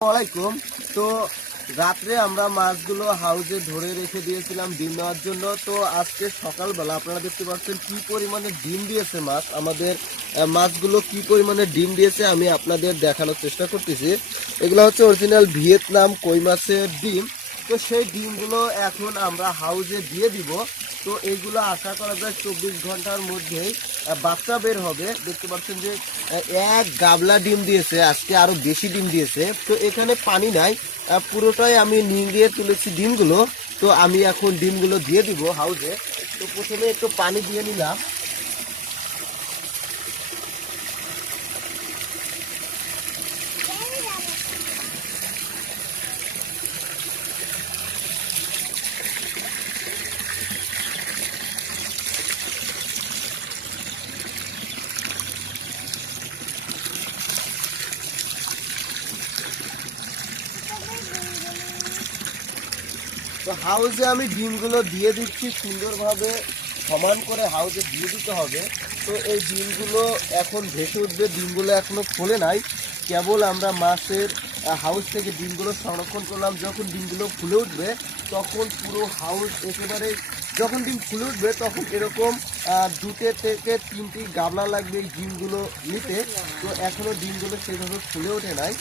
ওয়ালাইকুম। তো রাত্রে আমরা মাছগুলো হাউজে ধরে রেখে দিয়েছিলাম ডিম নেওয়ার জন্য। তো আজকে সকালবেলা আপনারা দেখতে পাচ্ছেন কি পরিমাণে ডিম দিয়েছে মাছ। আমাদের মাছগুলো কি পরিমাণে ডিম দিয়েছে আমি আপনাদের দেখানোর চেষ্টা করতেছি। এগুলো হচ্ছে অরিজিনাল ভিয়েতনাম কই মাছের ডিম। তো সেই ডিমগুলো এখন আমরা হাউজে দিয়ে দিব। তো এইগুলো আশা করা যায় 24 ঘন্টার মধ্যেই বাচ্চা বের হবে। দেখতে পাচ্ছেন যে এক গাবলা ডিম দিয়েছে, আজকে আরো বেশি ডিম দিয়েছে। তো এখানে পানি নাই, পুরোটাই আমি নিংড়িয়ে তুলেছি ডিমগুলো। তো আমি এখন ডিমগুলো দিয়ে দিব হাউজে। তো প্রথমে একটু পানি দিয়ে নিলাম। তো হাউজে আমি ডিমগুলো দিয়ে দিচ্ছি সুন্দরভাবে, সমান করে হাউজে দিয়ে দিতে হবে। তো এই ডিমগুলো এখন ভেসে উঠবে, ডিমগুলো এখনো ফোলে নাই, কেবল আমরা মাছের হাউস থেকে ডিমগুলো সংরক্ষণ করলাম। যখন ডিমগুলো ফুলে উঠবে তখন পুরো হাউস একেবারে, যখন ডিম ফুলে উঠবে তখন এরকম 2 থেকে 3টি গামলা লাগবে এই ডিমগুলো নিতে। তো এখনো ডিমগুলো সেভাবে ফুলে ওঠে নাই।